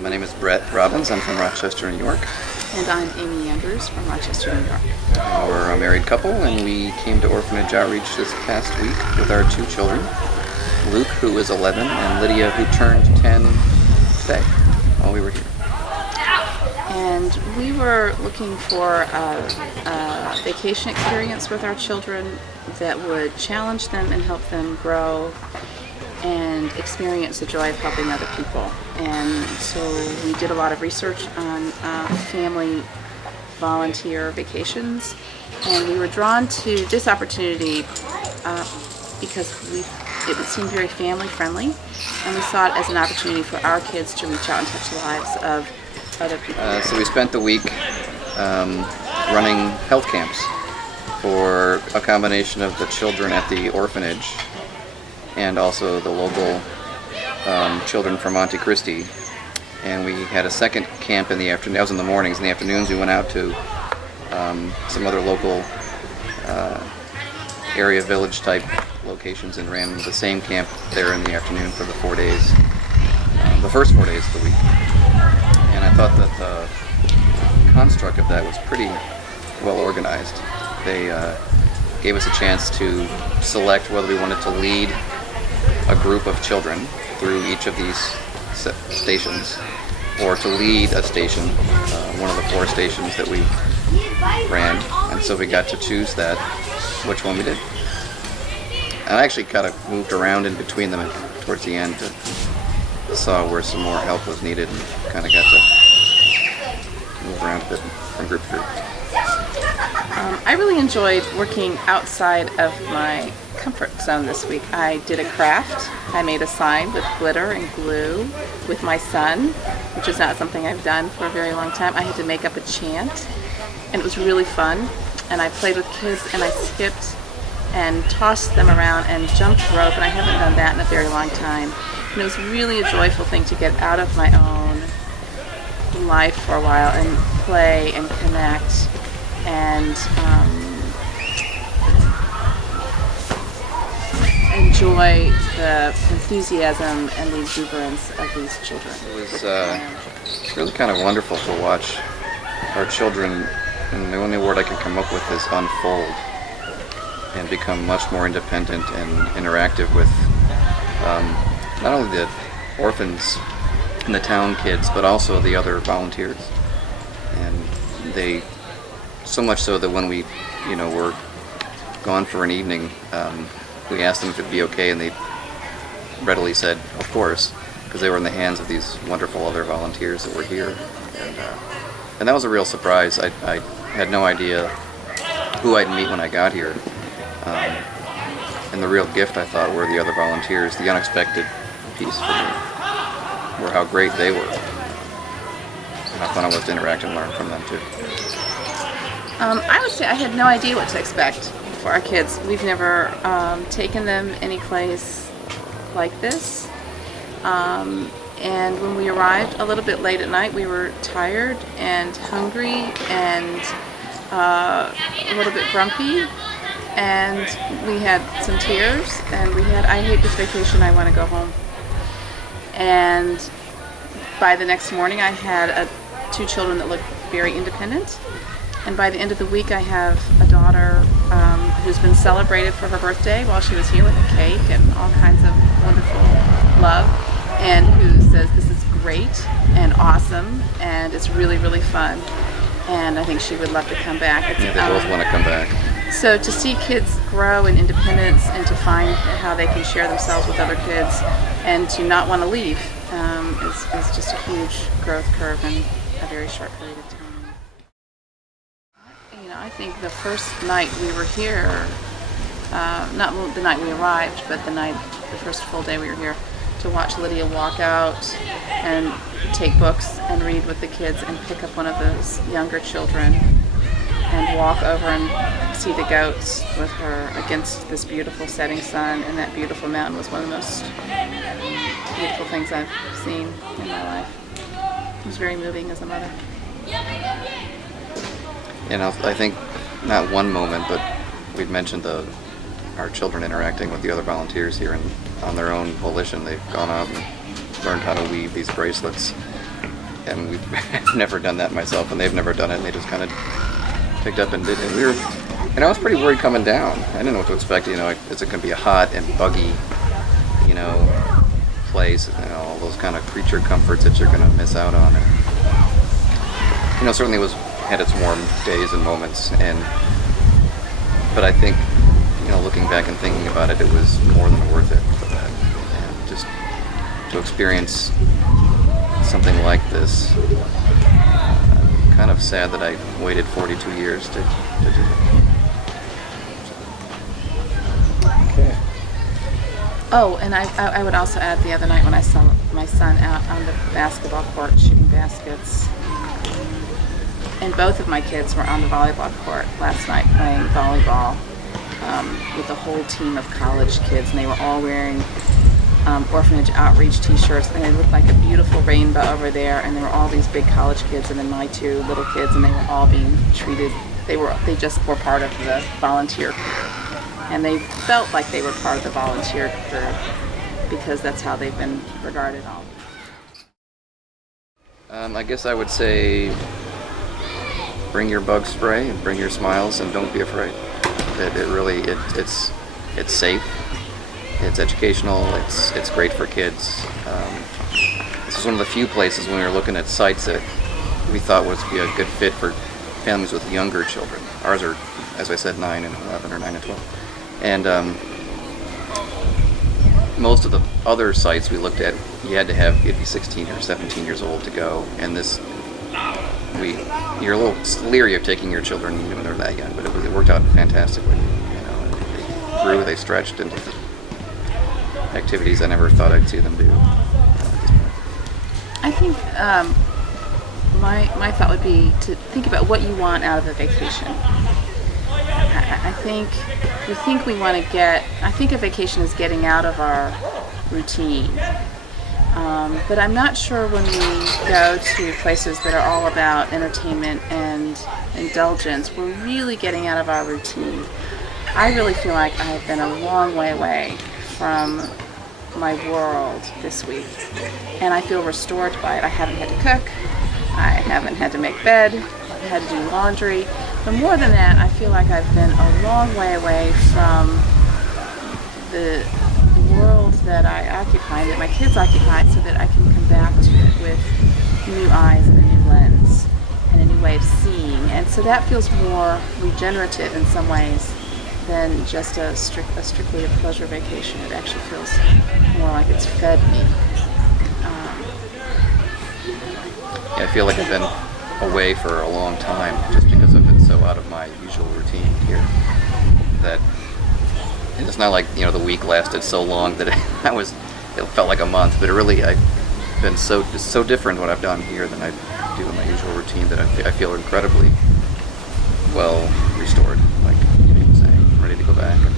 My name is Brett Robbins. I'm from Rochester, New York. And I'm Amy Andrews from Rochester, New York. We're a married couple, and we came to Orphanage Outreach this past week with our two children, Luke, who is 11, and Lydia, who turned 10 today while we were here. And we were looking for a vacation experience with our children that would challenge them and help them grow and experience the joy of helping other people. And so we did a lot of research on family volunteer vacations, and we were drawn to this opportunity because it would seem very family friendly, and we saw it as an opportunity for our kids to reach out and touch the lives of other people. So we spent the week running health camps for a combination of the children at the orphanage and also the local children from Monte Cristi. And we had a second camp in the afternoon. That was in the mornings. In the afternoons, we went out to some other local area village type locations and ran the same camp there in the afternoon for the 4 days, the first 4 days of the week. And I thought that the construct of that was pretty well organized. They gave us a chance to select whether we wanted to lead a group of children through each of these stations, or to lead a station, one of the 4 stations that we ran. And so we got to choose which one we did. And I actually kind of moved around in between them towards the end to saw where some more help was needed and kind of got to move around a bit from group to group. I really enjoyed working outside of my comfort zone this week. I did a craft. I made a sign with glitter and glue with my son, which is not something I've done for a very long time. I had to make up a chant, and it was really fun. And I played with kids, and I skipped and tossed them around and jumped rope, and I haven't done that in a very long time. And it was really a joyful thing to get out of my own life for a while and play and connect and enjoy the enthusiasm and the exuberance of these children. It was really kind of wonderful to watch our children, and the only word I can come up with is unfold and become much more independent and interactive with not only the orphans and the town kids, but also the other volunteers. And they, so much so that when we, were gone for an evening, we asked them if it'd be okay, and they readily said, of course, because they were in the hands of these wonderful other volunteers that were here. And that was a real surprise. I had no idea who I'd meet when I got here. And the real gift, I thought, were the other volunteers. The unexpected piece for me were how great they were. And how fun it was to interact and learn from them, too. I would say I had no idea what to expect for our kids. We've never taken them any place like this. And when we arrived a little bit late at night, we were tired and hungry and a little bit grumpy. And we had some tears, and we had, I hate this vacation, I want to go home. And by the next morning, I had 2 children that looked very independent. And by the end of the week, I have a daughter who's been celebrated for her birthday while she was here with a cake and all kinds of wonderful love, and who says this is great and awesome, and it's really, really fun. And I think she would love to come back. Yeah, they both want to come back. So to see kids grow in independence and to find how they can share themselves with other kids and to not want to leave is just a huge growth curve in a very short period of time. I think the first night we were here, not the night we arrived, but the first full day we were here, to watch Lydia walk out and take books and read with the kids and pick up one of those younger children and walk over and see the goats with her against this beautiful setting sun and that beautiful mountain was one of the most beautiful things I've seen in my life. It was very moving as a mother. I think not one moment, but we'd mentioned our children interacting with the other volunteers here, and on their own volition, they've gone out and learned how to weave these bracelets and I've never done that myself, and they've never done it, and they just kind of picked up and did it. And I was pretty worried coming down. I didn't know what to expect. You know, is it going to be a hot and buggy, you know, place? You know, all those kind of creature comforts that you're going to miss out on. And, you know, certainly had its warm days and moments, but I think, you know, looking back and thinking about it, it was more than worth it for that. And just to experience something like this, kind of sad that I waited 42 years to do it. Okay. Oh, and I would also add, the other night when I saw my son out on the basketball court shooting baskets, and both of my kids were on the volleyball court last night playing volleyball with a whole team of college kids, and they were all wearing Orphanage Outreach t-shirts, and it looked like a beautiful rainbow over there, and there were all these big college kids and then my two little kids, and they were all being treated, they just were part of the volunteer crew, and they felt like they were part of the volunteer crew because that's how they've been regarded all. I guess I would say bring your bug spray and bring your smiles, and don't be afraid. It's safe. It's educational. It's great for kids. This is one of the few places when we were looking at sites that we thought would be a good fit for families with younger children. Ours are, as I said, 9 and 11 or 9 and 12. And most of the other sites we looked at, you had to be 16 or 17 years old to go. And you're a little leery of taking your children when they're that young, but it worked out fantastically. You know, they grew, they stretched into activities I never thought I'd see them do. I think my thought would be to think about what you want out of a vacation. I think we want to I think a vacation is getting out of our routine. But I'm not sure when we go to places that are all about entertainment and indulgence, we're really getting out of our routine. I really feel like I have been a long way away from my world this week, and I feel restored by it. I haven't had to cook, I haven't had to make bed, I had to do laundry, but more than that, I feel like I've been a long way away from the world that I occupy, that my kids occupy, so that I can come back to it with new eyes and a new lens and a new way of seeing. And so that feels more regenerative in some ways than just a strictly a pleasure vacation. It actually feels more like it's fed me. Yeah, I feel like I've been away for a long time just because I've been so out of my usual routine here. And it's not like, you know, the week lasted so long that it felt like a month, but I've been so different what I've done here than I do in my usual routine that I feel incredibly well restored, like you were saying, ready to go back and